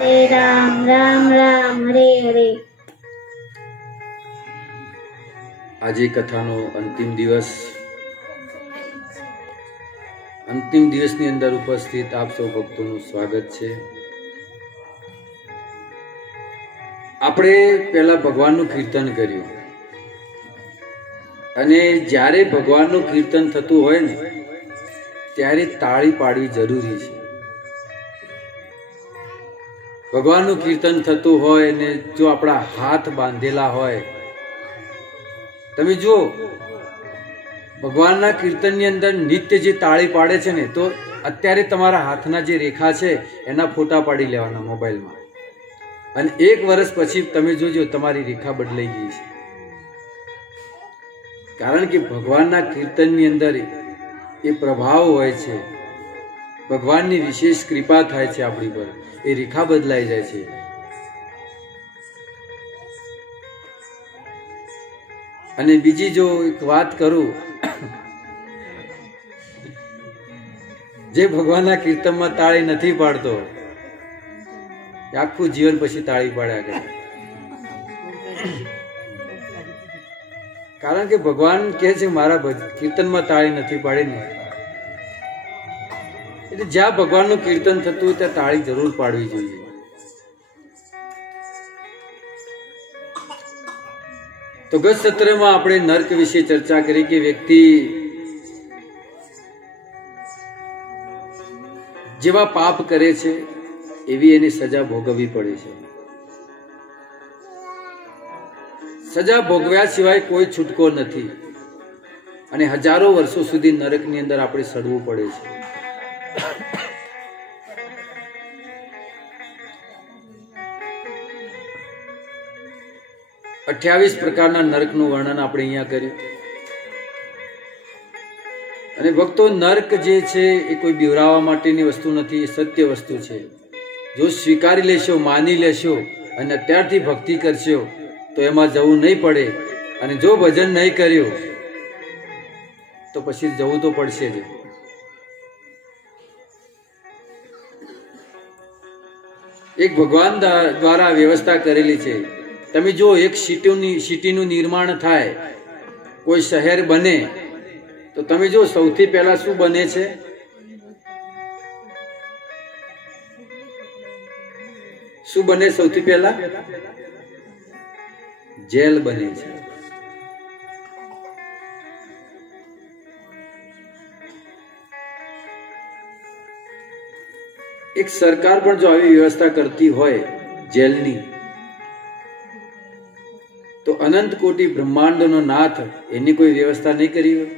हरे राम राम राम हरे हरे। आज कथानो अंतिम दिवस। अंतिम दिवसनी अंदर उपस्थित आप सौ भक्तों स्वागत है। આપણે પહેલા ભગવાનનું કીર્તન કર્યું અને જ્યારે ભગવાનનું કીર્તન થતું હોય ને ત્યારે તાળી પાડવી જરૂરી છે। ભગવાનનું કીર્તન થતું હોય ને જો આપણા હાથ બાંધેલા હોય, તમે જો ભગવાનના કીર્તનની અંદર નિત્ય જે તાળી પાડે છે ને, તો અત્યારે તમારા હાથના જે રેખા છે એના ફોટા પાડી લેવાના મોબાઈલમાં, અને 1 વર્ષ પછી તમે જોજો તમારી રેખા બદલાઈ ગઈ છે। કારણ કે ભગવાનના કીર્તનની અંદર એ પ્રભાવ હોય છે, ભગવાનની વિશેષ કૃપા થાય છે આપણી પર, એ રેખા બદલાઈ જાય છે। અને બીજી જો એક વાત કરું, જે ભગવાનના કીર્તનમાં તાળી નથી પાડતો આખું જીવન પછી તાળી પાડ્યા કરે। કારણ કે ભગવાન કહે છે મારા કીર્તનમાં તાળી નથી પાડી ને, એટલે જ્યાં ભગવાનનું કીર્તન થતું હોય ત્યાં તાળી જરૂર પાડવી જોઈએ। તો ગત સત્રમાં આપણે નર્ક વિશે ચર્ચા કરી કે વ્યક્તિ જેવા પાપ કરે છે એવી એની સજા ભોગવવી પડે છે। સજા ભોગવ્યા સિવાય કોઈ છૂટકો નથી, અને હજારો વર્ષો સુધી નરકની અંદર આપણે સડવું પડે છે। 28 પ્રકારના નરકનું વર્ણન આપણે અહીંયા કર્યું। અને ભક્તો, નર્ક જે છે એ કોઈ બીવરાવા માટેની વસ્તુ નથી, એ સત્ય વસ્તુ છે। જો સ્વીકારી લેશો, માની લેશો અને અત્યારથી ભક્તિ કરશો તો એમાં જવું નહીં પડે, અને જો ભજન નહીં કર્યું તો પછી જવું તો પડશે જ। એક ભગવાન દ્વારા વ્યવસ્થા કરેલી છે। તમે જો એક સિટીનું નિર્માણ થાય, કોઈ શહેર બને, તો તમે જો સૌથી પહેલા શું બને છે? શું બને સૌથી પહેલા? જેલ બને છે। એક સરકાર પણ જો આવી વ્યવસ્થા કરતી હોય જેલની, તો અનંત કોટી બ્રહ્માંડનો નાથ એની કોઈ વ્યવસ્થા નહીં કરી હોય?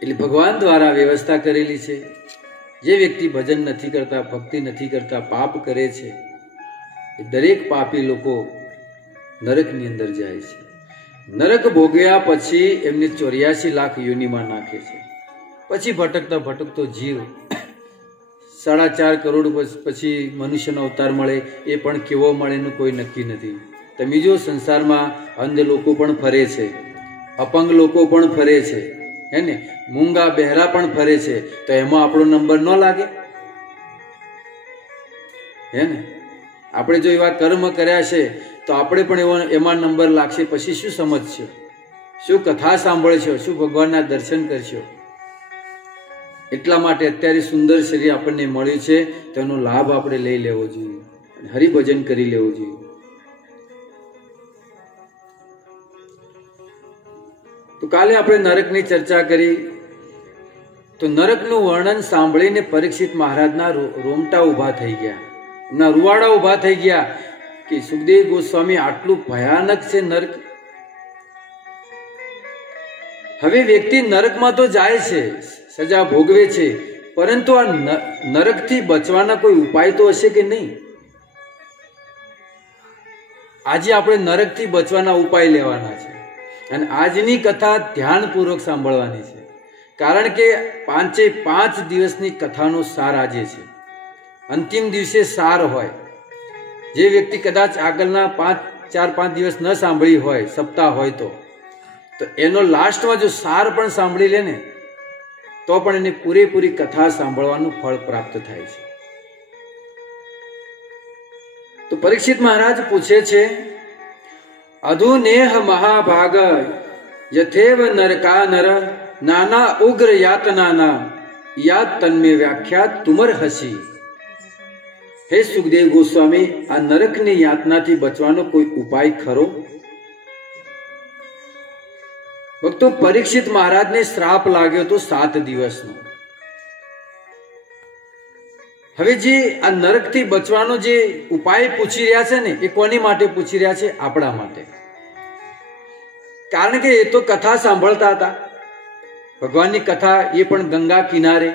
એટલે ભગવાન દ્વારા વ્યવસ્થા કરેલી છે। જે વ્યક્તિ ભજન નથી કરતા, ભક્તિ નથી કરતા, પાપ કરે છે, એ દરેક પાપી લોકો નરકની અંદર જાય છે। નરક ભોગવ્યા પછી એમને 84 લાખ યોનિમાં નાખે છે। પછી ભટકતા ભટકતો જીવ 4.5 કરોડ પછી મનુષ્યનો અવતાર મળે, એ પણ કેવો મળે એનું કોઈ નક્કી નથી। તમે જો સંસારમાં અંધ લોકો પણ ફરે છે, અપંગ લોકો પણ ફરે છે, હે ને, મૂંગા બહેરા પણ ફરે છે, તો એમાં આપણો નંબર ન લાગે? હે ને, આપણે જો એવા કર્મ કર્યા છે તો આપણે પણ એમાં નંબર લાગશે। પછી શું સમજશો, શું કથા સાંભળશો, શું ભગવાનના દર્શન કરશો? એટલા માટે અત્યારે સુંદર શરીર આપણને મળ્યું છે, તેનો લાભ આપણે લઈ લેવો જોઈએ, હરિભજન કરી લેવું જોઈએ। તો કાલે આપણે નરકની ચર્ચા કરી, તો નરકનું વર્ણન સાંભળીને પરીક્ષિત મહારાજના રોમટા ઉભા થઈ ગયા, એમના રૂવાડા ઉભા થઈ ગયા કે સુખદેવ ગોસ્વામી, આટલું ભયાનક છે નરક? હવે વ્યક્તિ નરકમાં તો જાય છે, સજા ભોગવે છે, પરંતુ આ નરકથી બચવાના કોઈ ઉપાય તો હશે કે નહીં? આજે આપણે નરકથી બચવાના ઉપાય લેવાના છે, અને આજની કથા ધ્યાનપૂર્વક સાંભળવાની છે। કારણ કે 5 દિવસની કથાનો સાર આજે છે। અંતિમ દિવસે સાર હોય। જે વ્યક્તિ કદાચ આગળના 4-5 દિવસ ન સાંભળી હોય, સપ્તાહ હોય, તો એનો લાસ્ટમાં જો સાર પણ સાંભળી લે ને, તો પણ એને પૂરેપૂરી કથા સાંભળવાનું ફળ પ્રાપ્ત થાય છે. તો પરીક્ષિત મહારાજ પૂછે છે, અધુનેહ મહાભાગ યથેવ નરકા નર નાના ઉગ્ર યાતનાના યાદ તન્મે વ્યાખ્યાત તુમર હસી. હે સુખદેવ ગોસ્વામી, આ નરકની યાતનાથી બચવાનો કોઈ ઉપાય ખરો? ભક્તો, પરીક્ષિત મહારાજને શ્રાપ લાગ્યો તો 7 દિવસનો. હવે જે આ નરકથી બચવાનો જે ઉપાય પૂછી રહ્યા છે ને, એ કોની માટે પૂછી રહ્યા છે? આપણા માટે. કારણ કે એ તો કથા સાંભળતા હતા, ભગવાનની કથા, એ પણ ગંગા કિનારે.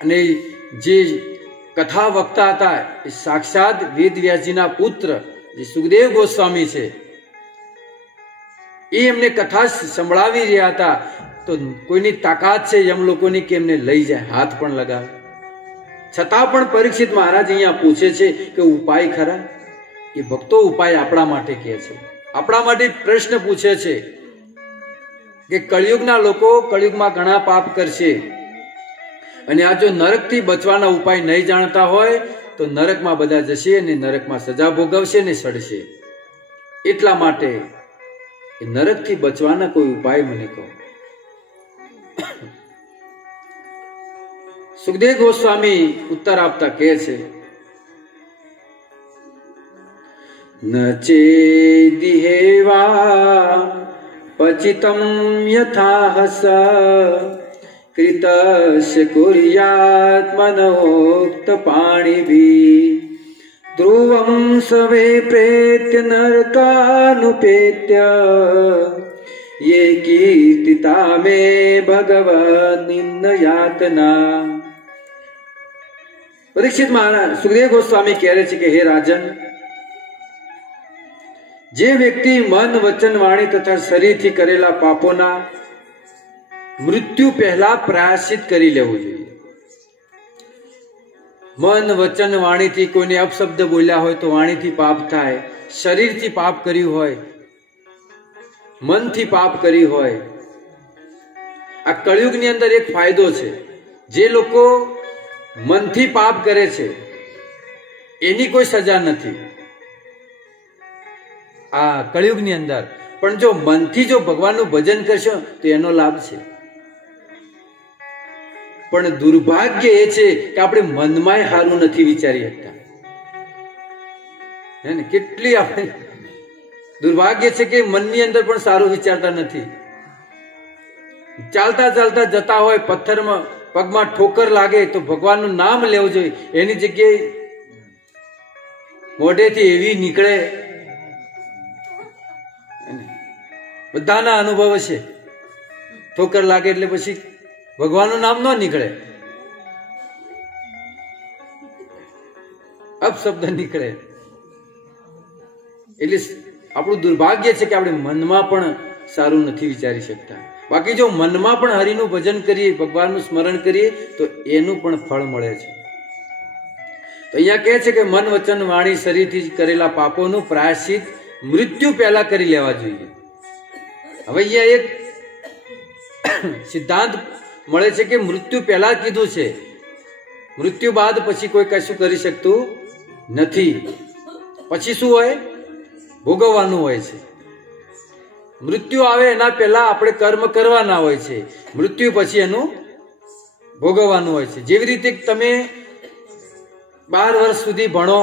અને જે કથા વક્તા હતા એ સાક્ષાત વેદવ્યાસજીના પુત્ર જે સુખદેવ ગોસ્વામી છે, એ એમને કથા સંભળાવી રહ્યા હતા. તો કોઈની તાકાત છે યમ લોકોની કે એમને લઈ જાય, હાથ પણ લગાવે. છતાં પણ પરીક્ષિત મહારાજ અહીંયા પૂછે છે કે ઉપાય ખરા? એ ભક્તો ઉપાય આપણા માટે કહે છે, આપણા માટે પ્રશ્ન પૂછે છે કે કળિયુગના લોકો કળિયુગમાં ઘણા પાપ કરશે, અને આ જો નરકથી બચવાના ઉપાય નહીં જાણતા હોય તો નરકમાં બધા જશે અને નરકમાં સજા ભોગવશે ને સડશે. એટલા માટે એ નરકથી બચવાના કોઈ ઉપાય મને કહો. સુખદેવ ગોસ્વામી ઉત્તર આપતા કહે છે, ન ચેદિહેવા પચિતમ યથા હસ કૃતસ્ય કુર્યાત મનોક્ત પાણીભી ધ્રુવમ સવે પ્રેત્ય નરકાનુપેત્ય યે કીર્તિતા મે ભગવદ નિંદયાતના. પરીક્ષિત મહારાજ સુખદેવ ગોસ્વામી કહે છે કે હે રાજન, જે વ્યક્તિ મન વચન વાણી તથા શરીરથી કરેલા પાપોના મૃત્યુ પહેલા પ્રાયશ્ચિત કરી લેવું જોઈએ. મન વચન વાણીથી કોઈને અપશબ્દ બોલ્યા હોય તો વાણીથી પાપ થાય, શરીરથી પાપ કર્યું હોય, મનથી પાપ કરી હોય. આ કળિયુગની અંદર એક ફાયદો છે, જે લોકો મનથી પાપ કરે છે એની કોઈ સજા નથી આ કળિયુગની અંદર. પણ જો મનથી જો ભગવાનનું ભજન કરશો તો એનો લાભ છે. પણ દુર્ભાગ્ય એ છે કે આપણે મનમાંય સારું નથી વિચારી શકતા. હે ને, કેટલી આપણે દુર્ભાગ્ય છે કે મનની અંદર પણ સારું વિચારતા નથી. ચાલતા ચાલતા જતા હોય, પથ્થરમાં પગમાં ઠોકર લાગે તો ભગવાનનું નામ લેવું જોઈએ, એની જગ્યાએ મોઢેથી એવી નીકળે. બધાના અનુભવ છે, ઠોકર લાગે એટલે પછી ભગવાનનું નામ ન નીકળે, અપશબ્દ નીકળે. એટલે આપણું દુર્ભાગ્ય છે કે આપણે મનમાં પણ સારું નથી વિચારી શકતા. બાકી જો મનમાં પણ હરિનું ભજન કરીએ, ભગવાનનું સ્મરણ કરીએ તો એનું પણ ફળ મળે છે. તો અહીંયા કહે છે કે મન વચન વાણી શરીરથી કરેલા પાપોનું પ્રાયશ્ચિત મૃત્યુ પહેલા કરી લેવા જોઈએ. હવે અહીંયા એક સિદ્ધાંત મળે છે કે મૃત્યુ પહેલા કીધું છે, મૃત્યુ બાદ પછી કોઈ કશું કરી શકતું નથી. પછી શું હોય? ભોગવવાનું હોય છે. મૃત્યુ આવે એના પહેલા આપણે કર્મ કરવાના હોય છે, મૃત્યુ પછી એનું ભોગવવાનું હોય છે. જેવી રીતે તમે 12 વર્ષ સુધી ભણો,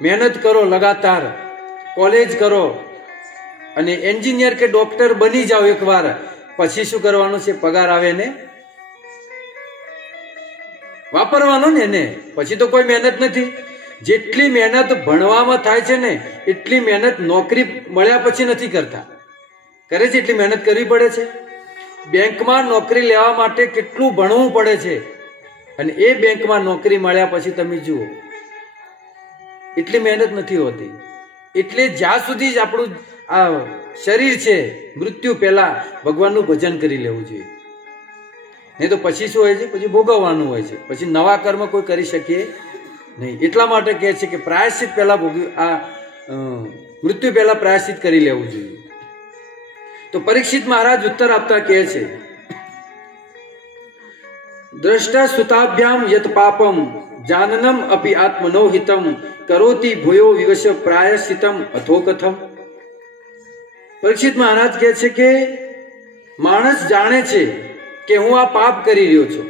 મહેનત કરો, લગાતાર કોલેજ કરો અને એન્જિનિયર કે ડોક્ટર બની જાઓ એકવાર, પછી શું કરવાનું છે? પગાર આવે ને વાપરવાનો ને એને, પછી તો કોઈ મહેનત નથી. જેટલી મહેનત ભણવામાં થાય છે ને એટલી મહેનત નોકરી મળ્યા પછી નથી કરતા. કરે છે એટલી મહેનત કરવી પડે છે. બેંકમાં નોકરી લેવા માટે કેટલું ભણવું પડે છે, અને એ બેંકમાં નોકરી મળ્યા પછી તમે જુઓ એટલી મહેનત નથી હોતી. એટલે જ્યાં સુધી જ આપણું આ શરીર છે, મૃત્યુ પહેલા ભગવાનનું ભજન કરી લેવું જોઈએ. નહીં તો પછી શું હોય છે? પછી ભોગવવાનું હોય છે, પછી નવા કર્મ કોઈ કરી શકીએ નહીં. એટલા માટે કહે છે કે પ્રાયશ્ચિત પહેલા મૃત્યુ પહેલા પ્રાયશ્ચિત કરી લેવું જોઈએ. તો પરીક્ષિત મહારાજ ઉત્તર આપતા કહે છે દ્રષ્ટા સુતાભ્યામ યત પાપમ જાનનમ અપી આત્મનો હિતમ કરોતિ ભૂયો વિવશ પ્રાયશ્ચિતમ અથો કથમ. પરીક્ષિત મહારાજ કહે છે કે માણસ જાણે છે કે હું આ પાપ કરી રહ્યો છું.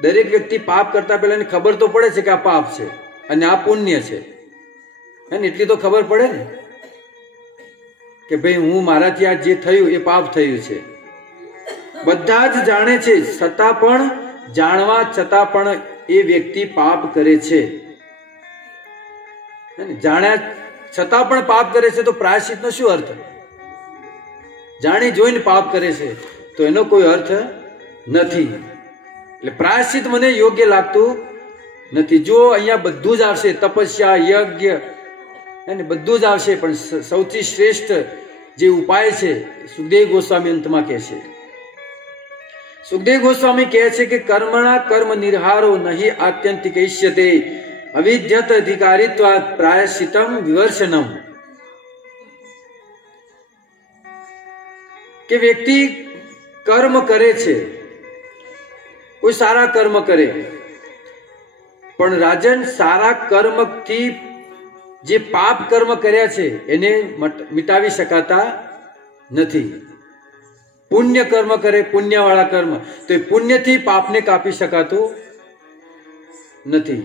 દરેક વ્યક્તિ પાપ કરતા પહેલા એને ખબર તો પડે છે કે આ પાપ છે અને આ પુણ્ય છે. એટલી તો ખબર પડે ને કે ભાઈ હું મારાથી આ જે થયું એ પાપ થયું છે. બધા જ જાણે છે, છતાં પણ જાણવા છતાં પણ એ વ્યક્તિ પાપ કરે છે. જાણ્યા છતાં પણ પાપ કરે છે તો પ્રાયશ્ચિતનો શું અર્થ? જાણી જોઈને પાપ કરે છે તો એનો કોઈ અર્થ નથી. એટલે પ્રાયશ્ચિત મને યોગ્ય લાગતું નથી. જો અહીંયા બધું જ આવશે, તપસ્યા, યજ્ઞ અને બધું જ આવશે, પણ સૌથી શ્રેષ્ઠ જે ઉપાય છે સુખદેવ ગોસ્વામી અંતમાં કહે છે. સુખદેવ ગોસ્વામી કહે છે કે કર્મણા કર્મ નિર્હારો નહીં આત્યંતિક ઇષ્યતે અવિદ્યત અધિકારિત્વાત પ્રાયશ્ચિતમ વિવર્ષનમ. કે વ્યક્તિ કર્મ કરે છે, કોઈ સારા કર્મ કરે, પણ રાજન સારા કર્મથી જે પાપ કર્મ કર્યા છે એને મિટાવી શકાતા નથી. પુણ્ય કર્મ કરે, પુણ્યવાળા કર્મ, તો એ પુણ્યથી પાપને કાપી શકાતું નથી.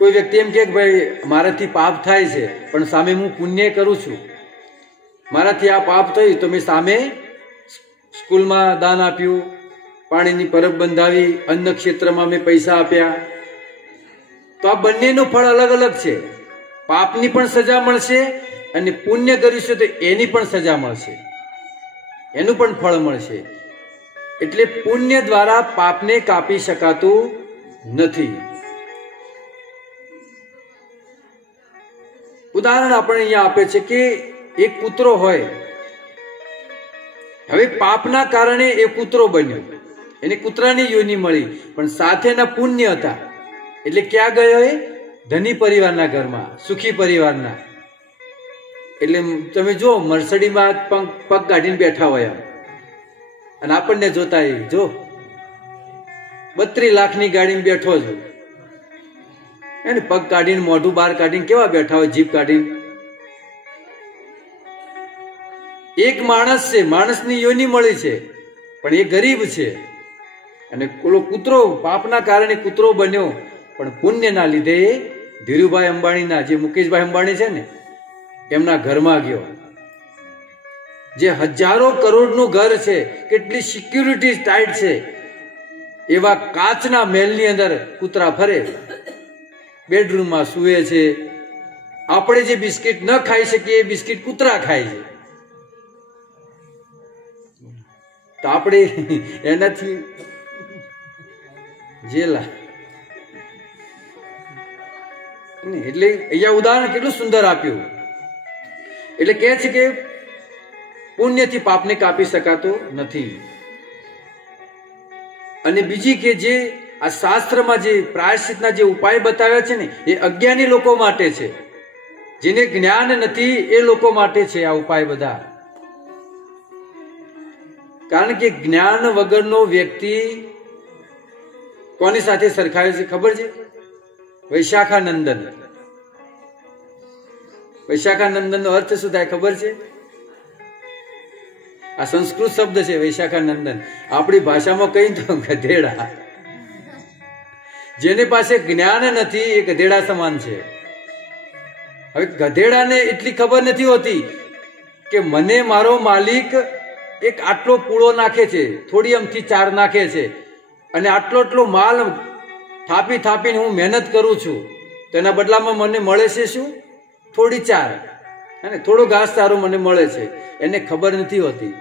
કોઈ વ્યક્તિ એમ કે ભાઈ મારાથી પાપ થાય છે પણ સામે હું પુણ્ય કરું છું, મારાથી આ પાપ થયું તો મેં સામે સ્કૂલમાં દાન આપ્યું, પાણીની પરબ બંધાવી, અન્ન ક્ષેત્રમાં મેં પૈસા આપ્યા, તો આ બંનેનું ફળ અલગ અલગ છે. પાપની પણ સજા મળશે અને પુણ્ય કરીશું તો એની પણ સજા મળશે, એનું પણ ફળ મળશે. એટલે પુણ્ય દ્વારા પાપને કાપી શકાતું નથી. ઉદાહરણ આપણે અહીંયા આપે છે કે એક કૂતરો હોય, હવે પાપના કારણે એ કૂતરો બન્યો, એને કૂતરાની યોની મળી, પણ સાથેના પુણ્ય હતા એટલે ક્યાં ગયો? એ ધની પરિવારના ઘરમાં, સુખી પરિવારના. એટલે તમે જો મર્સડીમાં પગ કાઢીને બેઠા હોય અને આપણને જોતા જો 32 લાખની ગાડીમાં બેઠો છું, એને પગ કાઢીને મોઢું બહાર કાઢીને કેવા બેઠા હોય, જીભ કાઢીને. એક માણસ છે, માણસની યોની મળી છે, પણ એ ગરીબ છે. અને પેલો કૂતરો પાપના કારણે કૂતરો બન્યો, પણ પુણ્યના લીધે ધીરુભાઈ અંબાણીના, જે મુકેશભાઈ અંબાણી છે ને, એમના ઘરમાં ગયો. જે હજારો કરોડનું ઘર છે, કેટલી સિક્યુરિટી ટાઈટ છે, એવા કાચના મહેલની અંદર કૂતરા ફરે, બેડરૂમમાં સૂવે છે. આપણે જે બિસ્કિટ ન ખાઈ શકીએ એ બિસ્કિટ કૂતરા ખાય છે. તો આપણે એનાથી જેલા. એટલે અહીંયા ઉદાહરણ કેટલું સુંદર આપ્યું. એટલે કહે છે કે પુણ્યથી પાપને કાપી શકાતું નથી. અને બીજી કે જે આ શાસ્ત્રમાં જે પ્રાયશ્ચિતના જે ઉપાય બતાવ્યા છે ને, એ અજ્ઞાની લોકો માટે છે. જેને જ્ઞાન નથી એ લોકો માટે છે આ ઉપાય બધા. કારણ કે જ્ઞાન વગરનો વ્યક્તિ કોની સાથે સરખાવે છે ખબર છે? વૈશાખાનંદન. વૈશાખાનંદન નો અર્થ શું થાય ખબર છે? આ સંસ્કૃત શબ્દ છે વૈશાખાનંદન. આપણી ભાષામાં કઈ તો ગધેડા. જેની પાસે જ્ઞાન નથી એ ગધેડા સમાન છે. હવે ગધેડાને એટલી ખબર નથી હોતી કે મને મારો માલિક એક આટલો પૂળો નાખે છે, થોડી અમથી ચાર નાખે છે, અને આટલો આટલો માલ થાપી થાપીને હું મહેનત કરું છું, તો એના બદલામાં મને મળે છે શું? થોડી ચાર અને થોડો ઘાસ ચારો મને મળે છે. એને ખબર નથી હોતી.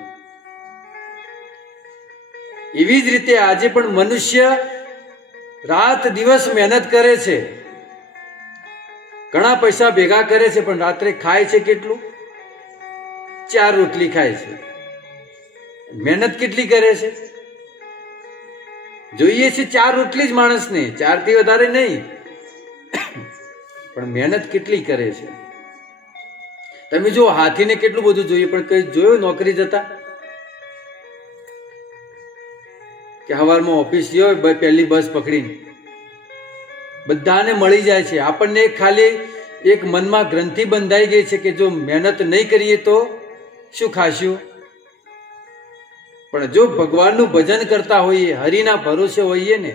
એવી જ રીતે આજે પણ મનુષ્ય રાત દિવસ મહેનત કરે છે, ઘણા પૈસા ભેગા કરે છે, પણ રાત્રે ખાય છે કેટલું? 4 રોટલી ખાય છે. મહેનત કેટલી કરે છે? જોઈએ છે 4 રોટલી જ માણસને, 4 થી વધારે નહીં, પણ મહેનત કેટલી કરે છે? તમે જો હાથીને કેટલું બધું જોઈએ, પણ કઈ જોયું નોકરી જતા? કે સવારમાં ઓફિસ ગયો પહેલી બસ પકડીને બધાને મળી જાય છે. આપણને ખાલી એક મનમાં ગ્રંથિ બંધાઈ ગઈ છે કે જો મહેનત નહીં કરીએ તો શું ખાશું. પણ જો ભગવાનનું ભજન કરતા હોઈએ, હરિના ભરોસે હોઈએ ને,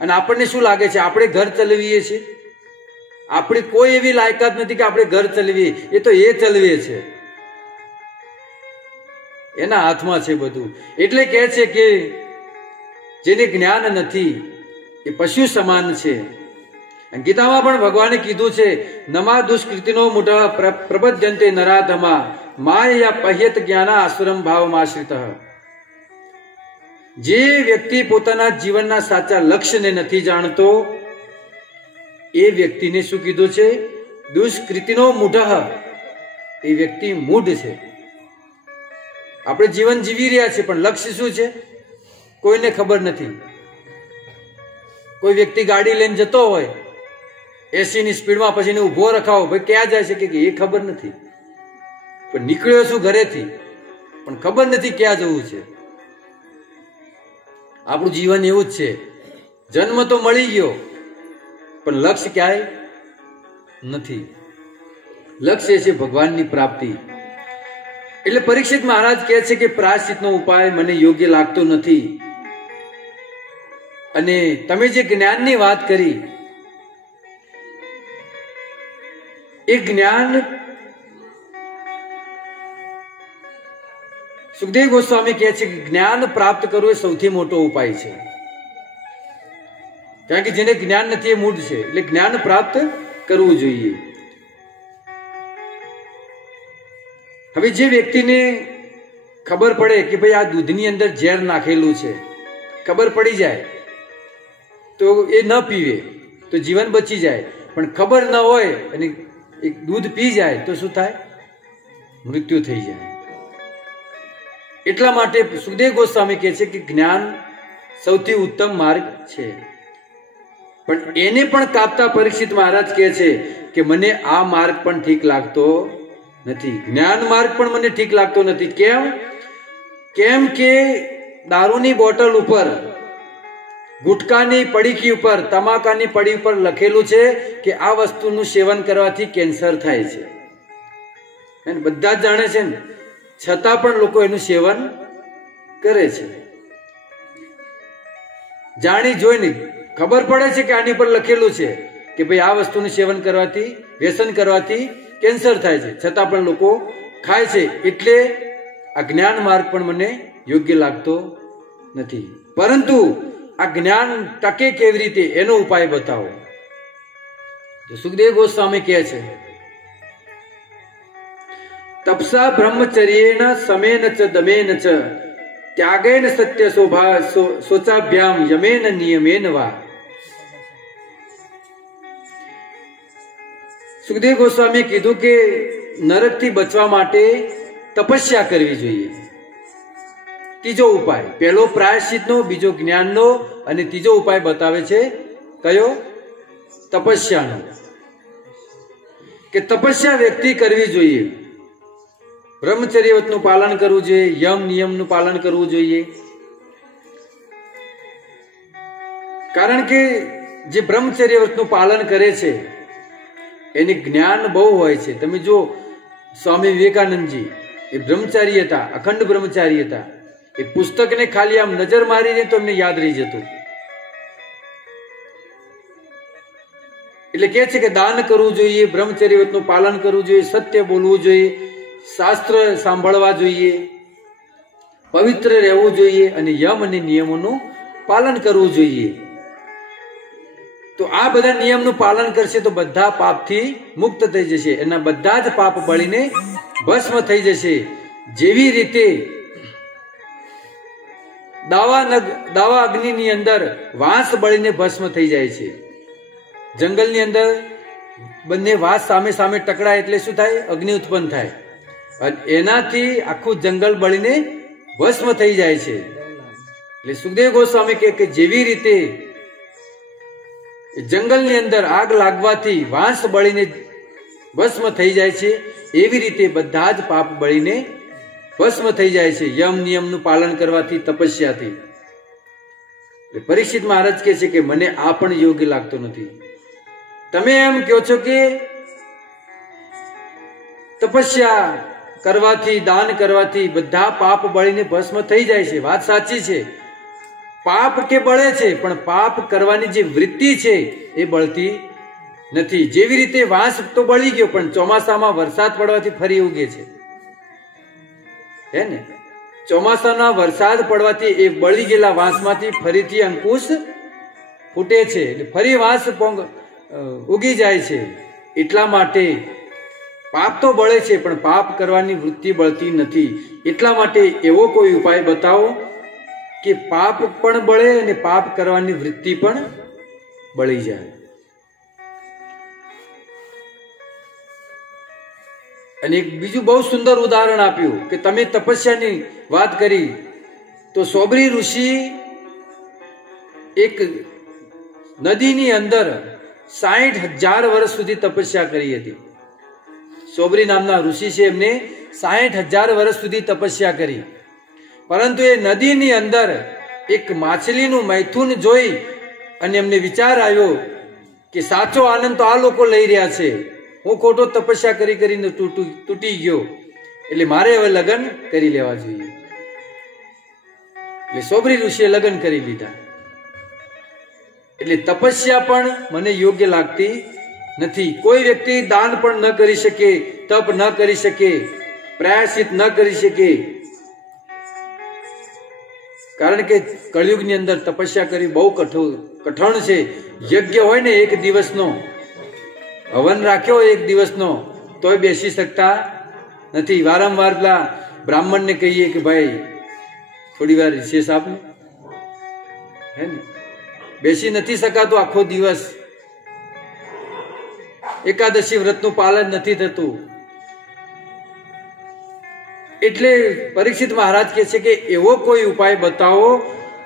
અને આપણને શું લાગે છે આપણે ઘર ચલાવીએ છીએ, આપણી કોઈ એવી લાયકાત નથી કે આપણે ઘર ચલાવીએ, એ તો એ ચલાવે છે, એના હાથમાં છે બધું. એટલે કહે છે કે જેને જ્ઞાન નથી એ પશુ સમાન છે. ગીતામાં પણ ભગવાને કીધું છે, નમા દુષ્કૃતિનો મોટા પ્રબધ્યંતે નરાધમા માયા પહ્યત જ્ઞાના આશ્રમ ભાવમાશ્રિત. જે વ્યક્તિ પોતાના જીવનના સાચા લક્ષ્યને નથી જાણતો એ વ્યક્તિને શું કીધું છે? દુષ્કૃતિનો મૂઢ. એ વ્યક્તિ મૂઢ છે. આપણે જીવન જીવી રહ્યા છીએ પણ લક્ષ્ય શું છે કોઈને ખબર નથી. કોઈ વ્યક્તિ ગાડી લઈને જતો હોય 80 ની સ્પીડમાં, પછી એને ઉભો રખાવો, ભાઈ ક્યાં જાય છે કે એ ખબર નથી, પણ નીકળ્યો છું ઘરેથી પણ ખબર નથી ક્યાં જવું છે. આપણું જીવન એવું જ છે. જન્મ તો મળી ગયો પણ લક્ષ્ય ક્યાંય નથી. લક્ષ્ય છે ભગવાનની પ્રાપ્તિ. એટલે પરીક્ષિત મહારાજ કહે છે કે પ્રાયશ્ચિતનો ઉપાય મને યોગ્ય લાગતો નથી. અને તમે જે જ્ઞાનની વાત કરી એ જ્ઞાન સુખદેવ ગોસ્વામી કહે છે કે જ્ઞાન પ્રાપ્ત કરવું એ સૌથી મોટો ઉપાય છે. કારણ કે જેને જ્ઞાન નથી એ મૂઢ છે. એટલે જ્ઞાન પ્રાપ્ત કરવું જોઈએ. હવે જે વ્યક્તિને ખબર પડે કે ભાઈ આ દૂધની અંદર ઝેર નાખેલું છે, ખબર પડી જાય તો એ ન પીવે તો જીવન બચી જાય. પણ ખબર ન હોય અને એક દૂધ પી જાય તો શું થાય? મૃત્યુ થઈ જાય. એટલા માટે સુખદેવ ગોસ્વામી કહે છે કે જ્ઞાન સૌથી ઉત્તમ માર્ગ છે. પણ એને પણ કાપતા પરીક્ષિત મહારાજ કહે છે કે મને આ માર્ગ પણ ઠીક લાગતો નથી. જ્ઞાન માર્ગ પણ મને ઠીક લાગતો નથી. કેમ કે દારૂની બોટલ ઉપર, ગુટકાની પડીકી ઉપર, તમાકાની પડી ઉપર લખેલું છે કે આ વસ્તુનું સેવન કરવાથી કેન્સર થાય છે. બધા જ જાણે છે ને, છતાં પણ લોકો એનું સેવન કરે છે. જાણી જોઈને ખબર પડે છે કે આની પર લખેલું છે કે ભાઈ આ વસ્તુનું સેવન કરવાથી, વ્યસન કરવાથી કેન્સર થાય છે, છતાં પણ લોકો ખાય છે. એટલે આ જ્ઞાન માર્ગ પણ મને યોગ્ય લાગતો નથી. પરંતુ આ જ્ઞાન ટકે કેવી રીતે એનો ઉપાય બતાવો. તો સુખદેવ ગોસ્વામી કહે છે, તપસા બ્રહ્મચર્યેણ સમેન ચ દમેન ચ ત્યાગેન સત્ય શોચાભ્યામ યમેન નિયમેન વા. સુખદેવ ગોસ્વામીએ કીધું કે નરકથી બચવા માટે તપસ્યા કરવી જોઈએ. ત્રીજો ઉપાય, પહેલો પ્રાયશ્ચિતનો, બીજો જ્ઞાનનો, અને ત્રીજો ઉપાય બતાવે છે કયો? તપસ્યાનો. કે તપસ્યા વ્યક્તિ કરવી જોઈએ, બ્રહ્મચર્યવતનું પાલન કરવું જોઈએ, યમ નિયમનું પાલન કરવું જોઈએ. કારણ કે જે બ્રહ્મચર્યવતનું પાલન કરે છે એને જ્ઞાન બહુ હોય છે. તમે જો સ્વામી વિવેકાનંદજી એ બ્રહ્મચારી હતા, અખંડ બ્રહ્મચારી હતા. એ પુસ્તકને ખાલી આમ નજર મારીને તો એમને યાદ રહી જતું. એટલે કે છે કે દાન કરવું જોઈએ, બ્રહ્મચર્યવતનું પાલન કરવું જોઈએ, સત્ય બોલવું જોઈએ, શાસ્ત્ર સાંભળવા જોઈએ, પવિત્ર રહેવું જોઈએ અને યમ અને નિયમોનું પાલન કરવું જોઈએ. તો આ બધા નિયમનું પાલન કરશે તો બધા પાપથી મુક્ત થઈ જશે. એના બધા જ પાપ બળીને ભસ્મ થઈ જશે. જેવી રીતે દાવા અગ્નિની અંદર વાંસ બળીને ભસ્મ થઈ જાય છે. જંગલની અંદર બંને વાંસ સામે સામે ટકરાય એટલે શું થાય? અગ્નિ ઉત્પન્ન થાય. અને એનાથી આખું જંગલ બળીને ભસ્મ થઈ જાય છે. એટલે સુખદેવ ગોસ્વામી કહે કે જેવી રીતે જંગલની અંદર આગ લાગવાથી વાંસ બળીને ભસ્મ થઈ જાય છે, એવી રીતે બધા જ પાપ બળીને ભસ્મ થઈ જાય છે યમ નિયમનું પાલન કરવાથી, તપસ્યાથી. પરીક્ષિત મહારાજ કહે છે કે મને આ પણ યોગ્ય લાગતો નથી. તમે એમ કહો છો કે તપસ્યા કરવાથી, દાન કરવાથી બધા પાપ બળીને ભસ્મ થઈ જાય છે. વાત સાચી છે, પાપ કે બળે છે, પણ પાપ કરવાની જે વૃત્તિ છે એ બળતી નથી. જેવી રીતે વાંસ તો બળી ગયો, પણ ચોમાસામાં વરસાદ પડવાથી ફરી ઉગે છે, હે ને? ચોમાસાના વરસાદ પડવાથી એ બળી ગયેલા વાંસમાંથી ફરીથી અંકુશ ફૂટે છે, એટલે ફરી વાંસ ઉગી જાય છે. એટલા માટે પાપ તો બળે છે, પણ પાપ કરવાની વૃત્તિ બળતી નથી. એટલા માટે એવો કોઈ ઉપાય બતાવો કે પાપ પણ બળે અને પાપ કરવાની વૃત્તિ પણ બળી જાય. અને એક બીજું બહુ સુંદર ઉદાહરણ આપ્યું કે તમે તપસ્યાની વાત કરી તો સોબરી ઋષિ એક નદીની અંદર 60,000 વર્ષ સુધી તપસ્યા કરી હતી. સોબરી નામના ઋષિ છે, એમને 60,000 વર્ષ સુધી તપસ્યા કરી. પરંતુ એ નદીની અંદર એક માછલીનું મૈથુન જોઈ અને એમને વિચાર આવ્યો કે સાચો આનંદ તો આ લોકો લઈ રહ્યા છે, હું ખોટો તપસ્યા કરી કરીને તૂટી ગયો, એટલે મારે હવે લગ્ન કરી લેવા જોઈએ. એટલે સોબરી ઋષિએ લગ્ન કરી લીધા. એટલે તપસ્યા પણ મને યોગ્ય લાગતી નથી. કોઈ વ્યક્તિ દાન પણ ન કરી શકે, તપ ન કરી શકે, પ્રાયશ્ચિત ન કરી શકે, કારણ કે કળિયુગની અંદર તપસ્યા કરવી બહુ કઠણ છે. યજ્ઞ હોય ને 1 દિવસનો, હવન રાખ્યો 1 દિવસનો, તોય બેસી શકતા નથી. વારંવાર પેલા બ્રાહ્મણને કહીએ કે ભાઈ થોડી વાર વિશેષ આપને, હે ને? બેસી નથી શકાતું આખો દિવસ. એકાદશી વ્રતનું પાલન નથી થતું. એટલે પરીક્ષિત મહારાજ કહે છે કે એવો કોઈ ઉપાય બતાવો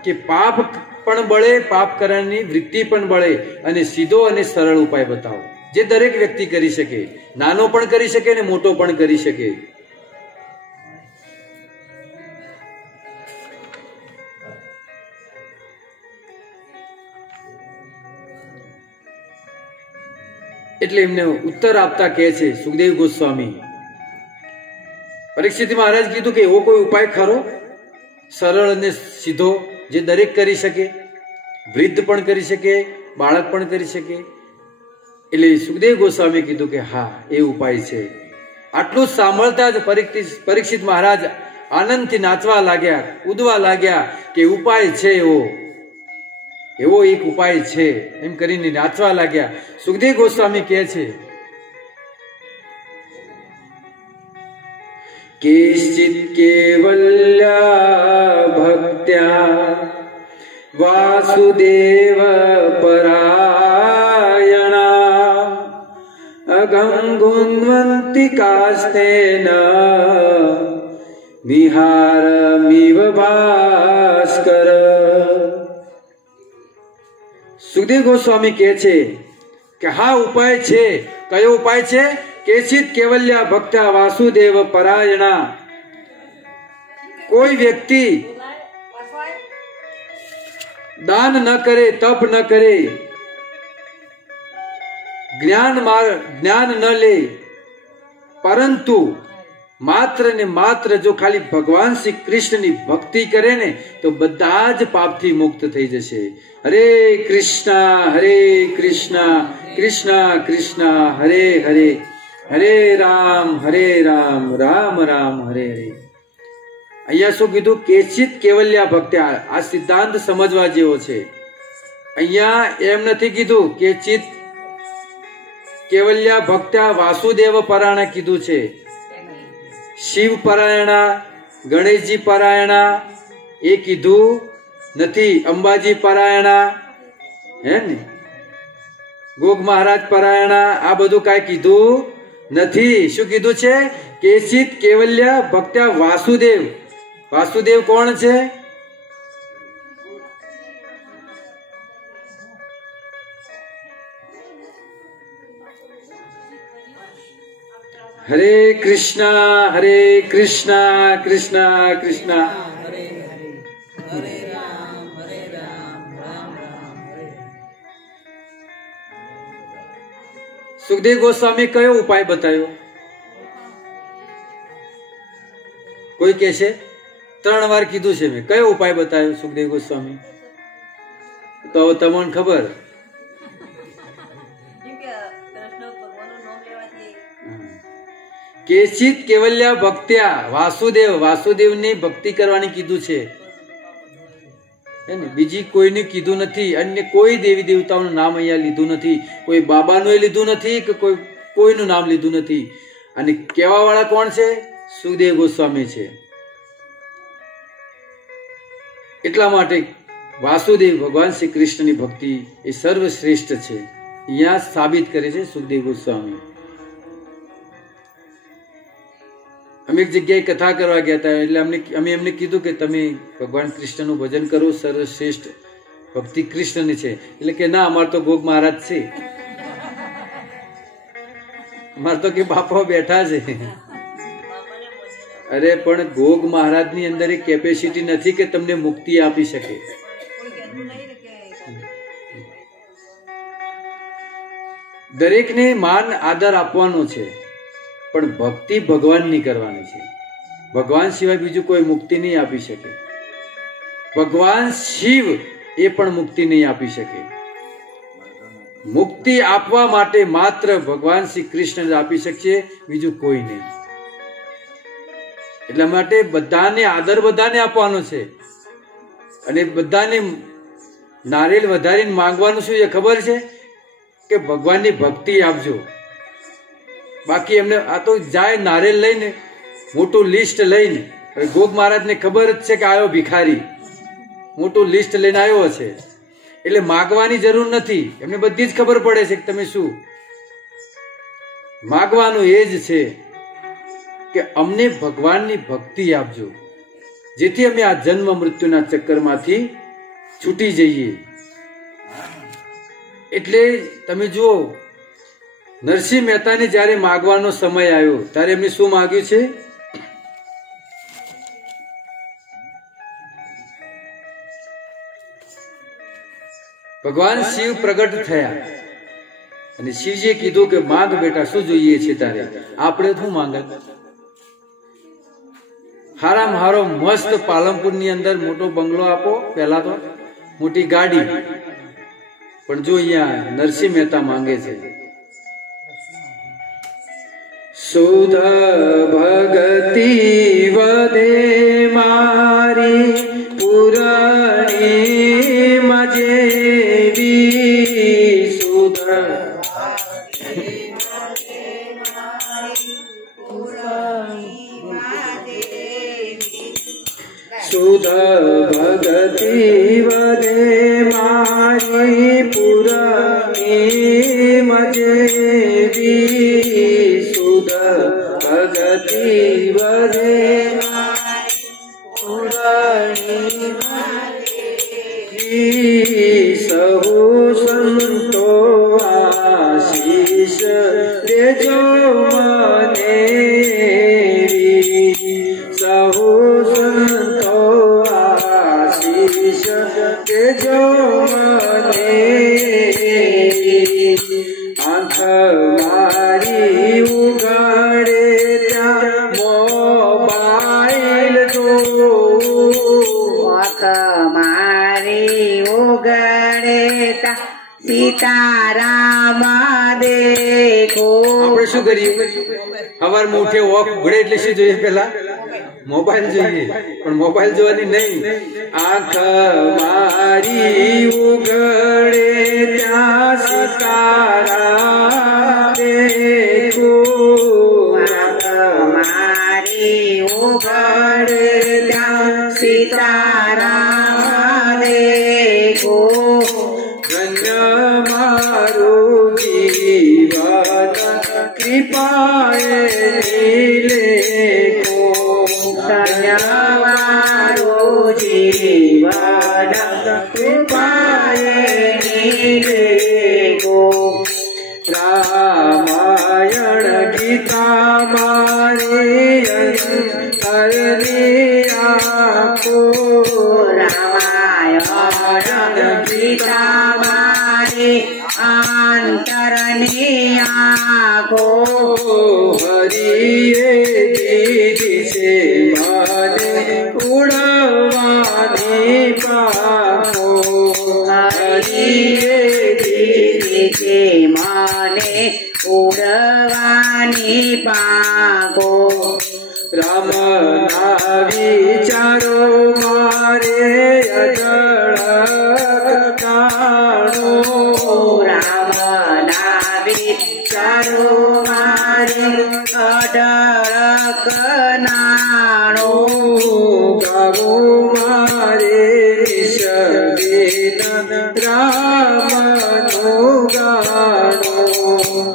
કે પાપ પણ બળે, પાપ કરવાની વૃત્તિ પણ બળે, અને સીધો અને સરળ ઉપાય બતાવો જે દરેક વ્યક્તિ કરી શકે, નાનો પણ કરી શકે ને મોટો પણ કરી શકે. એટલે એમને ઉત્તર આપતા કહે છે સુખદેવ ગોસ્વામી, પરીક્ષિત મહારાજ કીધું કે એવો કોઈ ઉપાય ખરો સરળ અને સીધો જે દરેક કરી શકે, વૃદ્ધ પણ કરી શકે, બાળક પણ કરી શકે? એટલે સુખદેવ ગોસ્વામી કીધું કે હા, એ ઉપાય છે. આટલું સાંભળતા જ પરીક્ષિત મહારાજ આનંદથી નાચવા લાગ્યા, કૂદવા લાગ્યા કે ઉપાય છે, એવો એક ઉપાય છે, એમ કરીને નાચવા લાગ્યા. સુખદેવ ગોસ્વામી કહે છે કેશ્ચિત કેવલ્યા ભક્ત્યા વાસુદેવ પરાયણા અગમ ગુન્વંતિ કાસ્તેન નિહારમિવ ભાસ્કર. સુખદેવ ગોસ્વામી કહે છે કે હા, ઉપાય છે. કયો ઉપાય છે? કેચિત કેવલ્યા ભક્તા વાસુદેવ પરાયણા. કોઈ વ્યક્તિ દાન ન કરે, તપ ન કરે, જ્ઞાન ન લે, પરંતુ માત્ર ને માત્ર જો ખાલી ભગવાન શ્રી કૃષ્ણની ભક્તિ કરે ને તો બધા જ પાપથી મુક્ત થઈ જશે. હરે કૃષ્ણ કૃષ્ણ કૃષ્ણ હરે હરે, હરે રામ રામ રામ હરે હરે. અહીંયા શું કીધું? કેચિત કેવલ્યા ભક્ત્યા. આ સિદ્ધાંત સમજવા જેવો છે. અહીંયા એમ નથી કીધું કેચિત કેવલ્યા ભક્ત્યા વાસુદેવ પરાયણા કીધું છે. શિવ પરાયણા, ગણેશજી પરાયણા એ કીધું નથી. અંબાજી પરાયણા, હે ને, ગોગ મહારાજ પરાયણા, આ બધું કાંઈ કીધું નથી. શું કીધું છે? કેચિત કેવલ્યા ભક્ત્યા વાસુદેવ. વાસુદેવ કોણ છે? હરે કૃષ્ણ કૃષ્ણ કૃષ્ણ હરે હરે, હરે રામ રામ સુખદેવ ગોસ્વામી કયો ઉપાય બતાવ્યો? કોઈ કહે છે 3 વાર કીધું છે મેં. કયો ઉપાય બતાવ્યો સુખદેવ ગોસ્વામી? તો તમને ખબર. કેચિત કેવલ્યા ભક્ત્યા વાસુદેવની ભક્તિ કરવાની કીધું છે. બીજી કોઈને કીધું નથી. અન્ય કોઈ દેવી દેવતાઓનું નામ અહીંયા લીધું નથી. કોઈ બાબાનું લીધું નથી કે કોઈનું નામ લીધું નથી. અને કહેવા વાળા કોણ છે? સુખદેવ ગોસ્વામી છે. એટલા માટે વાસુદેવ ભગવાન શ્રી કૃષ્ણની ભક્તિ એ સર્વશ્રેષ્ઠ છે. અહીંયા સાબિત કરે છે સુખદેવ ગોસ્વામી. અમે એક જગ્યાએ કથા કરવા ગયા હતા, એટલે અમે એમને કીધું કે તમે ભગવાન કૃષ્ણનું ભજન કરો, સર્વશ્રેષ્ઠ ભક્તિ કૃષ્ણની છે. એટલે કે ના, અમાર તો ગોગ મહારાજ છે, અમાર તો કે બાપા બેઠા છે. અરે પણ ગોગ મહારાજની અંદર એક કેપેસિટી નથી કે તમને મુક્તિ આપી શકે. દરેકને માન આદર આપવાનો છે, પણ ભક્તિ ભગવાનની કરવાની છે. ભગવાન સિવાય બીજું કોઈ મુક્તિ નહીં આપી શકે. ભગવાન શિવ એ પણ મુક્તિ નહીં આપી શકે. મુક્તિ આપવા માટે માત્ર ભગવાન શ્રી કૃષ્ણ જ આપી શકશે, બીજું કોઈ નહીં. એટલા માટે બધાને આદર બધાને આપવાનો છે. અને બધાને નારિયેળ વધારીને માંગવાનું શું છે ખબર છે? કે ભગવાનની ભક્તિ આપજો. બાકી એમને આ તો જાય નારિયેળ લઈને, મોટું લિસ્ટ લઈને. ગોગ મહારાજને ખબર જ છે કે આવ્યો ભિખારી, મોટું લિસ્ટ લઈને આવ્યો છે, એટલે માગવાની જરૂર નથી. એમને બધી જ ખબર પડે છે કે તમે શું માગવાનું. એ જ છે કે અમને ભગવાનની ભક્તિ આપજો, જેથી અમે આ જન્મ મૃત્યુના ચક્કરમાંથી છૂટી જઈએ. એટલે તમે જુઓ, નરસિંહ મહેતાને જયારે માગવાનો સમય આવ્યો ત્યારે એમને શું માગ્યું છે? ભગવાન શિવ પ્રગટ થયા અને શિવજીએ કીધું કે માંગ બેટા, શું જોઈએ છે તારે? આપણે શું માંગત? હારામાં હારો મસ્ત પાલનપુર ની અંદર મોટો બંગલો આપો, પેલા તો મોટી ગાડી. પણ જો અહીંયા નરસિંહ મહેતા માંગે છે સુધ ભગતિ વધે મારી પુરાણી મજેવી. સુધ સુધ ભગતિ વધે મારી પુરાણી મજેવી. સુધ ભગતિ વધે પુરાણી મજેવી. સહુ સંતો આશીષ દેજો મને. સહુ સંતો આશીષ દેજો મને. આંખ મારી ઉઘાડે ત્યાં મોબાઈલ જોઉં. આંખ મારી ઉઘાડે ત્યાં સીતારામ દેખો. આપણે શું કરીએ? સવારમાં ઉઠે વોક ઉઘડે એટલે શું જોઈએ? પેલા મોબાઈલ જોઈએ. પણ મોબાઈલ જોવાની નહીં. આંખ મારી ઉઘડે ત્યાં સીતારામ દેખો. આંખ મારી ઉઘાડે ત્યાં સીતારામ દેખો. ધન્ય મારું જીવન કૃપાએ લેખો. ધન્ય મારું જીવન કૃપાએ લેખો. રામાયણ ગીતા મારી અંતરની આંખો. રામાયણ ગીતા મારી અંતરની આંખો હરિએ દીધી છે મને ઉડવાની પાંખો હરિએ દીધી છે મને ઉડવાની પાંખો રામના વિચારો મારે અઢળક જાણો રામના વિચારો મારે અઢળક નાણો ગાવો મારે નિષગીત રામનું ગાણો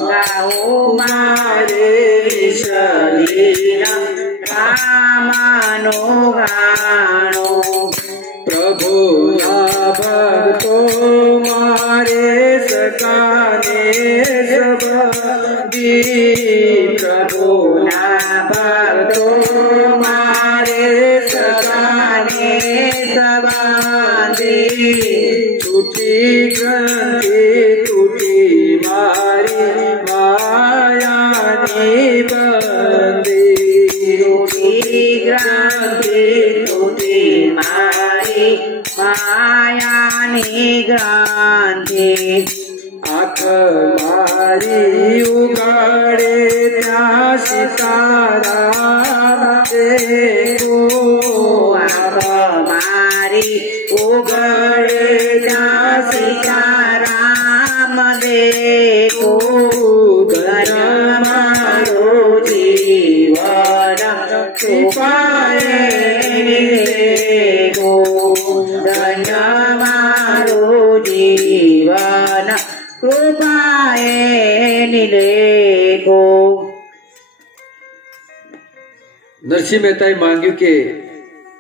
ગાઓ મારે નિષગીત રામનો ગાણો પ્રભુના ભક્તો મારે સકાને સબંધી પ્રભુના ભક્તો મારે સકાને સંબંધી તૂટી ગ્રંથિ તૂટી મારી માયાની બંધી તૂટી ગ્રંથિ તૂટી મારી માયાની ગ્રંથિ આંખ મારી ઉગાડે ત્યાં સીતારામ દેખો આંખ મારી ઉગડે ત્યાં સીતારામ દેખો ધન્ય મારું જીવન કૃપાએ દેખો ધન્ય મારું જીવન કૃપાએ નિલેખો નરસિંહ મહેતાએ માંગ્યું કે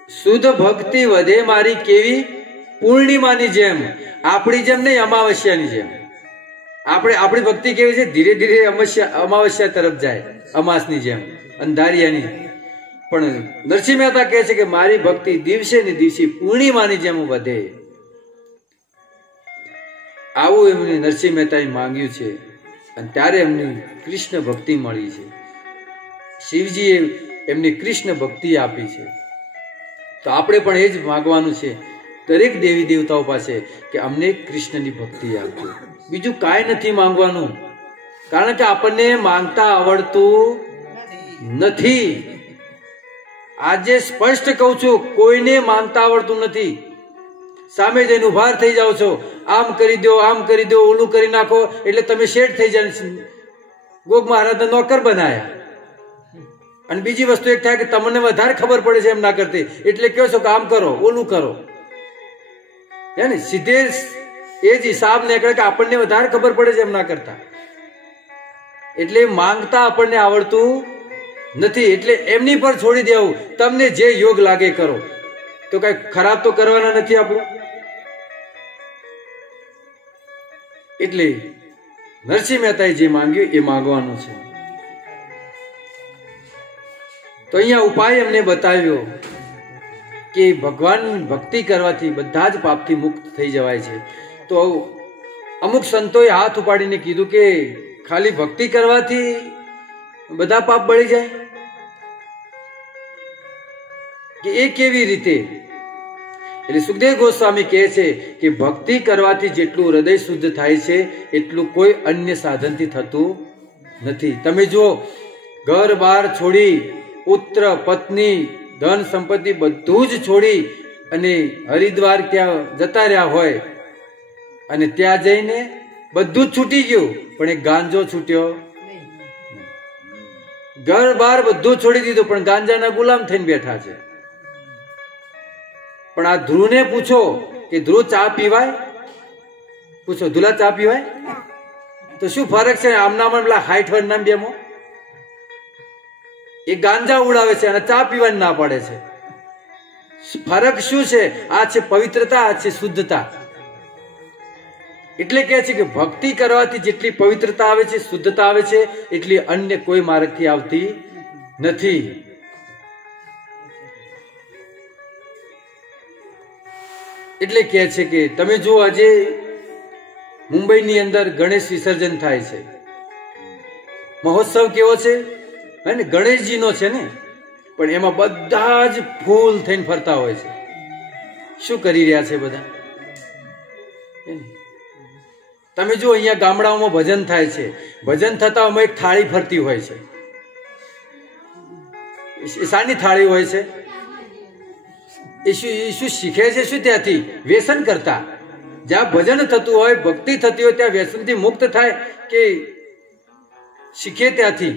શુદ્ધ ભક્તિ વધે મારી કેવી પૂર્ણિમાની જેમ, આપણી જેમ નહીં અમાવસ્યાની જેમ. આપણી ભક્તિ કેવી છે? ધીરે ધીરે અમાવસ્યા તરફ જાય, અમાસની જેમ, અંધારિયાની. પણ નરસિંહ મહેતા કહે છે કે મારી ભક્તિ દિવસે ને દિવસે પૂર્ણિમાની જેમ વધે. આવું એમને નરસિંહ મહેતાએ માંગ્યું છે અને ત્યારે એમની કૃષ્ણ ભક્તિ મળી છે. શિવજીએ એમને કૃષ્ણ ભક્તિ આપી છે. તો આપણે પણ એ જ માંગવાનું છે દરેક દેવી દેવતાઓ પાસે કે અમને કૃષ્ણની ભક્તિ આપજો. બીજું કાંઈ નથી માંગવાનું, કારણ કે આપણને માંગતા આવડતું નથી. આજે સ્પષ્ટ કહું છું, કોઈને માંગતા આવડતું નથી. સામે જઈને ઉભા થઈ જાઓ છો, આમ કરી દો, આમ કરી દો, ઓલું કરી નાખો એટલે તમે શેઠ થઈ જાય. ગોગ મહારાજને નોકર બનાયા. અને બીજી વસ્તુ એક થાય કે તમને વધારે ખબર પડે છે એમ ના કરતી, એટલે કહો છો કે આમ કરો, ઓલું કરો. હે ને, સીધે એ જ હિસાબ નીકળે કે આપણને વધારે ખબર પડે છે એમ ના કરતા. એટલે માંગતા આપણને આવડતું નથી, એટલે એમની પર છોડી દેવું. તમને જે યોગ લાગે કરો, તો કઈ ખરાબ તો કરવાના નથી આપણું. એટલે નરસિંહ મહેતાએ જે માંગ્યું એ માંગવાનું છે. તો અહીંયા ઉપાય એમને બતાવ્યો કે ભગવાન ભક્તિ કરવાથી બધા જ પાપથી મુક્ત થઈ જવાય છે. તો અમુક સંતોએ હાથ ઉપાડીને કીધું કે ખાલી ભક્તિ કરવાથી બધા પાપ બળી જાય, કે એ કેવી રીતે? એટલે સુખદેવ ગોસ્વામી કહે છે કે ભક્તિ કરવાથી જેટલું હૃદય શુદ્ધ થાય છે એટલું કોઈ અન્ય સાધનથી થતું નથી. તમે જુઓ, ઘર બાર છોડી, પુત્ર પત્ની ધન સંપત્તિ બધું જ છોડી અને હરિદ્વાર ત્યાં જતા રહ્યા હોય, અને ત્યાં જઈને બધું જ છૂટી ગયું પણ એક ગાંજો છૂટ્યો. ઘર બાર બધું છોડી દીધું પણ ગાંજાના ગુલામ થઈને બેઠા છે. પણ આ ધ્રુવને પૂછો કે ધ્રુવ ચા પીવાય? પૂછો, ધુલા ચા પીવાય? તો શું ફરક છે આમના પેલા હાઈટ વન નામ બેમાં? એ ગાંજા ઉડાવે છે અને ચા પીવાની ના પડે છે. ફરક શું છે? આ છે પવિત્રતા, આ છે શુદ્ધતા. એટલે કહે છે કે ભક્તિ કરવાથી જેટલી પવિત્રતા આવે છે, શુદ્ધતા આવે છે, એટલી અન્ય કોઈ માર્ગથી આવતી નથી. એટલે કહે છે કે તમે જુઓ, આજે મુંબઈની અંદર ગણેશ વિસર્જન થાય છે. મહોત્સવ કેવો છે હે ને, ગણેશજીનો છે ને, પણ એમાં બધા જ ફૂલ થઈને ફરતા હોય છે. શું કરી રહ્યા છે બધા? તમે જો અહીંયા ગામડાઓમાં ભજન થાય છે, ભજન થતા એક થાળી ફરતી હોય છે. એ શાની થાળી હોય છે? એ શું શીખે છે? શું ત્યાંથી વ્યસન કરતા? જ્યાં ભજન થતું હોય, ભક્તિ થતી હોય, ત્યાં વ્યસનથી મુક્ત થાય કે શીખે ત્યાંથી?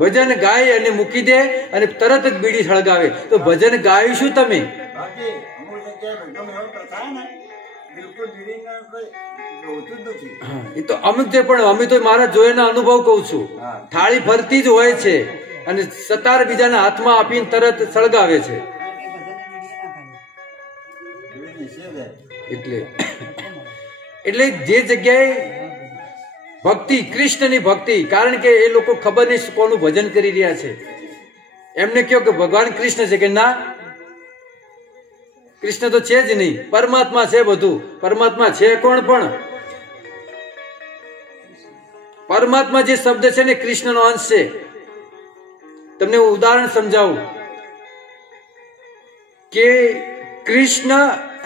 ભજન ગાય અને મૂકી દે અને તરત જ બીડી સળગાવે. તો ભજન ગાયું શું તમે? એ તો અમુક છે, પણ અમે તો મારા જોયેલા અનુભવ કઉ છું. થાળી ફરતી જ હોય છે અને સતાર બીજાના હાથમાં આપીને તરત સળગાવે છે. એટલે જે જગ્યાએ ભક્તિ, કૃષ્ણની ભક્તિ, કારણ કે એ લોકો ખબર નહીં કોનું ભજન કરી રહ્યા છે. એમને કહો કે ભગવાન કૃષ્ણ છે, કે ના, કૃષ્ણ તો છે જ નહીં, પરમાત્મા છે બધું. પરમાત્મા છે કોણ? પણ પરમાત્મા જે શબ્દ છે ને, કૃષ્ણનો અંશ છે. તમને ઉદાહરણ સમજાવું કે કૃષ્ણ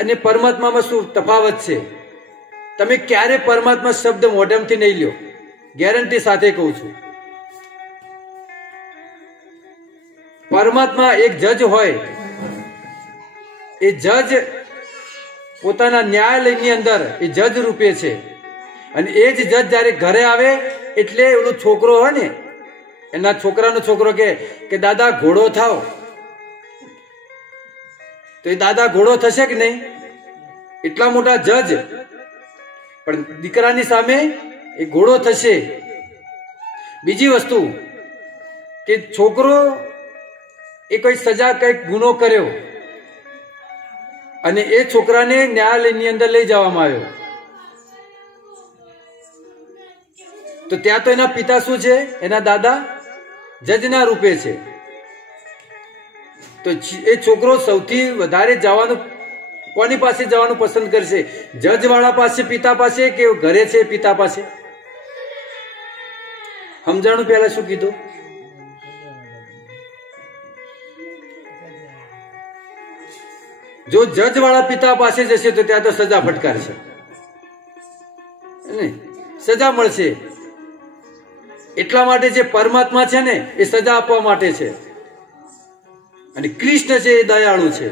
અને પરમાત્મામાં શું તફાવત છે. તમે ક્યારે પરમાત્મા શબ્દ મોઢેમથી નહીં લ્યો, ગેરંટી સાથે કહું છું. પરમાત્મા એક જજ હોય, એ જજ પોતાના ન્યાયાલયની અંદર એ જજ રૂપે છે. અને એ જ જજ જયારે ઘરે આવે એટલે ઓલો છોકરો હોય ને, એના છોકરાનો છોકરો કે દાદા ઘોડો થાવ, તો એ દાદા ઘોડો થશે કે નહીં? એટલા મોટા જજ, પણ દીકરાની સામે એ ઘોડો થશે. બીજી વસ્તુ કે છોકરો એ કોઈ સજા, કઈક ગુનો કર્યો અને એ છોકરાને ન્યાયાલયની અંદર લઈ જવામાં આવ્યો, તો ત્યાં તો એના પિતા શું છે? એના દાદા જજના રૂપે છે. તો એ છોકરો સૌથી વધારે જવાનું કોની પાસે જવાનું પસંદ કરશે? જજ વાળા પાસે, પિતા પાસે, કે ઘરે છે પિતા પાસે? સમજાણું? પહેલા શું કીધું? જો જજ વાળા પિતા પાસે જશે તો ત્યાં તો સજા ફટકારશે, સજા મળશે. એટલા માટે જે પરમાત્મા છે ને, એ સજા આપવા માટે છે. અને કૃષ્ણ છે એ દયાળુ છે.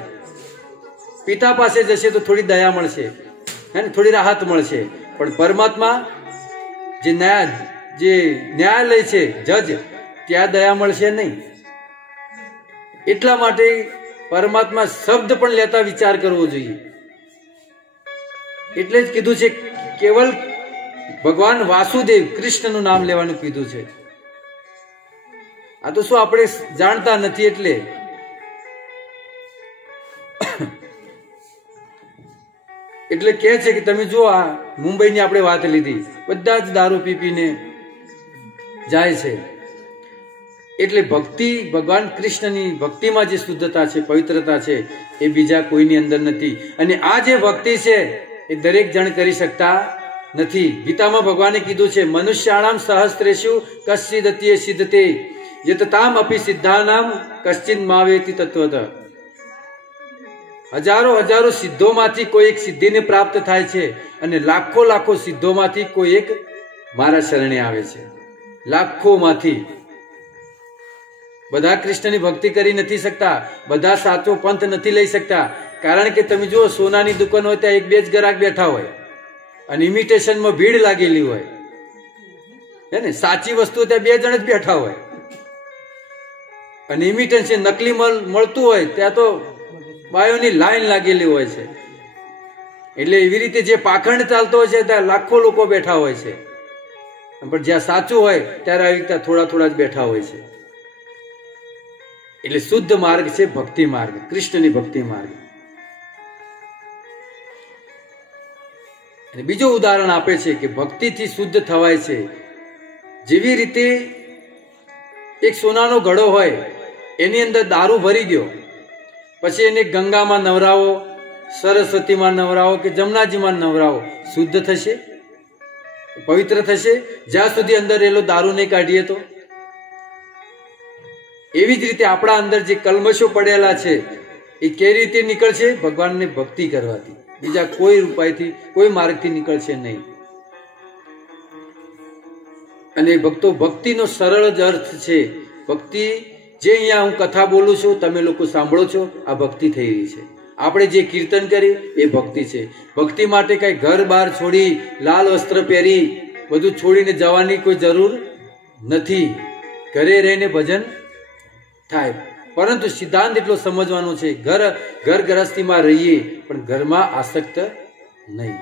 પિતા પાસે જશે તો થોડી દયા મળશે, હે ને, થોડી રાહત મળશે. પણ પરમાત્મા જે ન્યાયાલય છે, જજ, ત્યાં દયા મળશે નહીં. એટલા માટે પરમાત્મા શબ્દ પણ લેતા વિચાર કરવો જોઈએ. એટલે જ કીધું છે કેવલ ભગવાન વાસુદેવ, કૃષ્ણનું નામ લેવાનું કીધું છે. આ તો શું આપણે જાણતા નથી એટલે. એટલે કે છે કે તમે જો આ મુંબઈની આપણે વાત લીધી, બધા જ દારૂ પીને જાય છે. એટલે ભક્તિ, ભગવાન કૃષ્ણની ભક્તિમાં જે શુદ્ધતા છે, પવિત્રતા છે, એ બીજા કોઈની અંદર નથી. અને આ જે ભક્તિ છે એ દરેક જણ કરી શકતા નથી. ગીતામાં ભગવાને કીધું છે, મનુષ્યાણામ સહસ્ત્રેષુ કશ્ચિદત્યે સિદ્ધતે યતતામ અપી સિદ્ધાનામ કશ્ચિદ માવેતિ તત્વત. હજારો સિદ્ધોમાંથી કોઈ એક સિદ્ધિને પ્રાપ્ત થાય છે, અને લાખો સિદ્ધોમાંથી કોઈ એક મારા શરણે આવે છે. લાખોમાંથી. બધા કૃષ્ણની ભક્તિ કરી નથી શકતા, બધા સાચો પંથ નથી લઈ શકતા. કારણ કે તમે જુઓ, સોનાની દુકાન હોય ત્યાં એક બે જ ગ્રાહક બેઠા હોય અને ઇમિટેશનમાં ભીડ લાગેલી હોય, હે ને. સાચી વસ્તુ ત્યાં બે જણ જ બેઠા હોય અને ઇમિટેશન નકલી મળતું હોય ત્યાં તો બાયોની લાઈન લાગેલી હોય છે. એટલે એવી રીતે જે પાખંડ ચાલતો હોય છે ત્યાં લાખો લોકો બેઠા હોય છે, પણ જ્યાં સાચું હોય ત્યારે આવી રીતે થોડા જ બેઠા હોય છે. એટલે શુદ્ધ માર્ગ છે ભક્તિ માર્ગ, કૃષ્ણની ભક્તિ માર્ગ. અને બીજું ઉદાહરણ આપે છે કે ભક્તિથી શુદ્ધ થવાય છે. જેવી રીતે એક સોનાનો ઘડો હોય, એની અંદર દારૂ ભરી દો, પછી એને ગંગામાં નવરાવો, સરસ્વતીમાં નવરાવો કે જમનાજીમાં નવરાવો, શુદ્ધ થશે, પવિત્ર થશે, જ્યાં સુધી અંદર રહેલો દારૂ નહીં કાઢીએ તો. એવી જ રીતે આપણા અંદર જે કલ્મશો પડેલા છે એ કેવી રીતે નીકળશે? ભગવાનને ભક્તિ કરવાથી, બીજા કોઈ ઉપાયથી, કોઈ માર્ગથી નીકળશે નહીં. અને ભક્તો, ભક્તિનો સરળ જ અર્થ છે. ભક્તિ જે અહીંયા હું કથા બોલું છું, તમે લોકો સાંભળો છો, આ ભક્તિ થઈ રહી છે. આપણે જે કીર્તન કર્યું એ ભક્તિ છે. ભક્તિ માટે કઈ ઘર બહાર છોડી, લાલ વસ્ત્ર પહેરી બધું છોડીને જવાની કોઈ જરૂર નથી. ઘરે રહીને ભજન થાય, પરંતુ સિદ્ધાંત એટલો સમજવાનો છે, ઘર ગૃહસ્થીમાં રહીએ પણ ઘરમાં આસક્ત નહીં.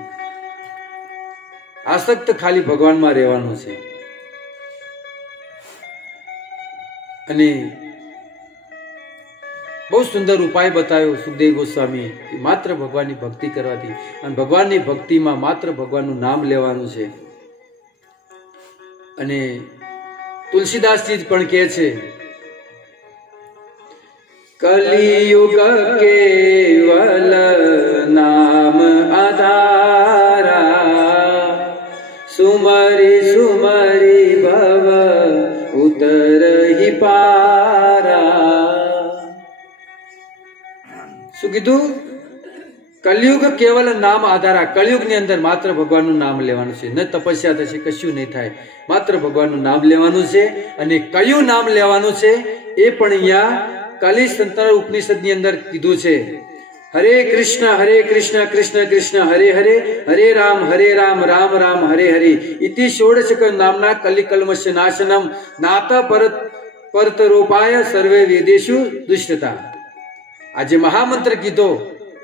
આસક્ત ખાલી ભગવાનમાં રહેવાનું છે. અને બહુ સુંદર ઉપાય બતાવ્યો સુખદેવ ગોસ્વામી કે માત્ર ભગવાનની ભક્તિ કરવાથી, અને ભગવાનની ભક્તિમાં માત્ર ભગવાનનું નામ લેવાનું છે. અને તુલસીદાસજી પણ કહે છે, કલિયુગ કેવલ નામ આધારા, સુમરી સુમરી ભવ ઉતરહી પારા. શું કીધું? કલયુગ કેવલ નામ આધારા. કલયુગ ની અંદર માત્ર ભગવાનનું નામ લેવાનું છે. ન તપસ્યા થશે, કશું નહીં થાય, માત્ર ભગવાનનું નામ લેવાનું છે. અને કયું નામ લેવાનું છે એ પણ અહીંયા કાલી સંતર ઉપનિષદ ની અંદર કીધું છે. હરે કૃષ્ણ કૃષ્ણ કૃષ્ણ હરે હરે, હરે રામ રામ રામ હરે હરે. ઇતિ ષોડશક નામના કલિકલ્મશ નાશનમ નાત પરતરોપાય સર્વે વેદેશુ દુષ્ટતા. આ જે મહામંત્ર કીધો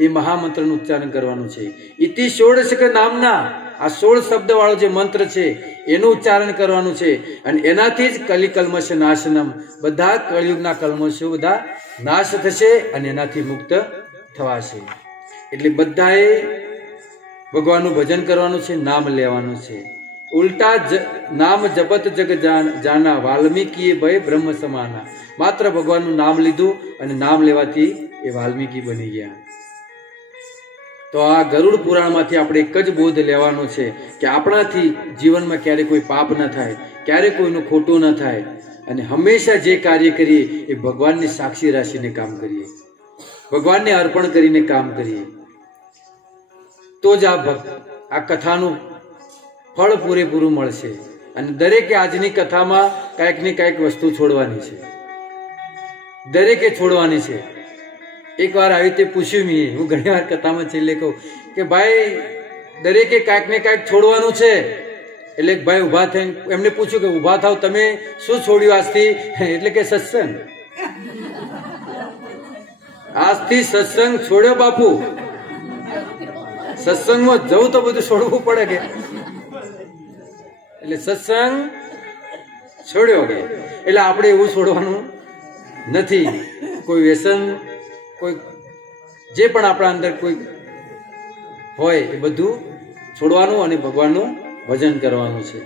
એ મહામંત્રનું ઉચ્ચારણ કરવાનું છે. ઇતિ ષોડશક નામના, આ 16 શબ્દ વાળો જે મંત્ર છે એનું ઉચ્ચારણ કરવાનું છે. અને એનાથી જ કલિકલ્મશ નાશનમ, બધા કળિયુગના કલ્મશો બધા નાશ થશે અને એનાથી મુક્ત થવાશે. એટલે બધાએ ભગવાનનું ભજન કરવાનું છે, નામ લેવાનું છે. ઉલટા નામ જપત જગ જાના, વાલ્મીકીએ ભય બ્રહ્મ સમાના. માત્ર ભગવાનનું નામ લીધું અને નામ લેવાથી એ વાલ્મીકી બની ગયા. તો આ ગરુડ પુરાણમાંથી આપણે એક જ બોધ લેવાનો છે કે આપણાથી જીવનમાં ક્યારે કોઈ પાપ ન થાય, ક્યારે કોઈનું ખોટું ન થાય, અને હંમેશા જે કાર્ય કરીએ એ ભગવાનની સાક્ષી રાખીને કામ કરીએ, ભગવાનને અર્પણ કરીને કામ કરીએ, તો જ આ કથાનું ફળ પૂરેપૂરું મળશે. અને દરેકે આજની કથામાં કાંઈક ને કાંઈક વસ્તુ છોડવાની છે, દરેકે છોડવાની છે. એક વાર આવી રીતે પૂછ્યું મેં, હું ઘણી વાર કથામાં છેલ્લે કહું કે ભાઈ દરેકે કાંઈક ને કાંઈક છોડવાનું છે. એટલે ભાઈ ઉભા થઈને એમને પૂછ્યું કે ઉભા થાવ, તમે શું છોડ્યું આજથી? એટલે કે સત્સંગ. આજથી સત્સંગ છોડ્યો બાપુ. સત્સંગમાં જવું તો બધું છોડવું પડે કે, એટલે સત્સંગ છોડ્યો કે. એટલે આપણે એવું છોડવાનું નથી. કોઈ વ્યસન, કોઈ જે પણ આપણા અંદર કોઈ હોય એ બધું છોડવાનું અને ભગવાનનું ભજન કરવાનું છે.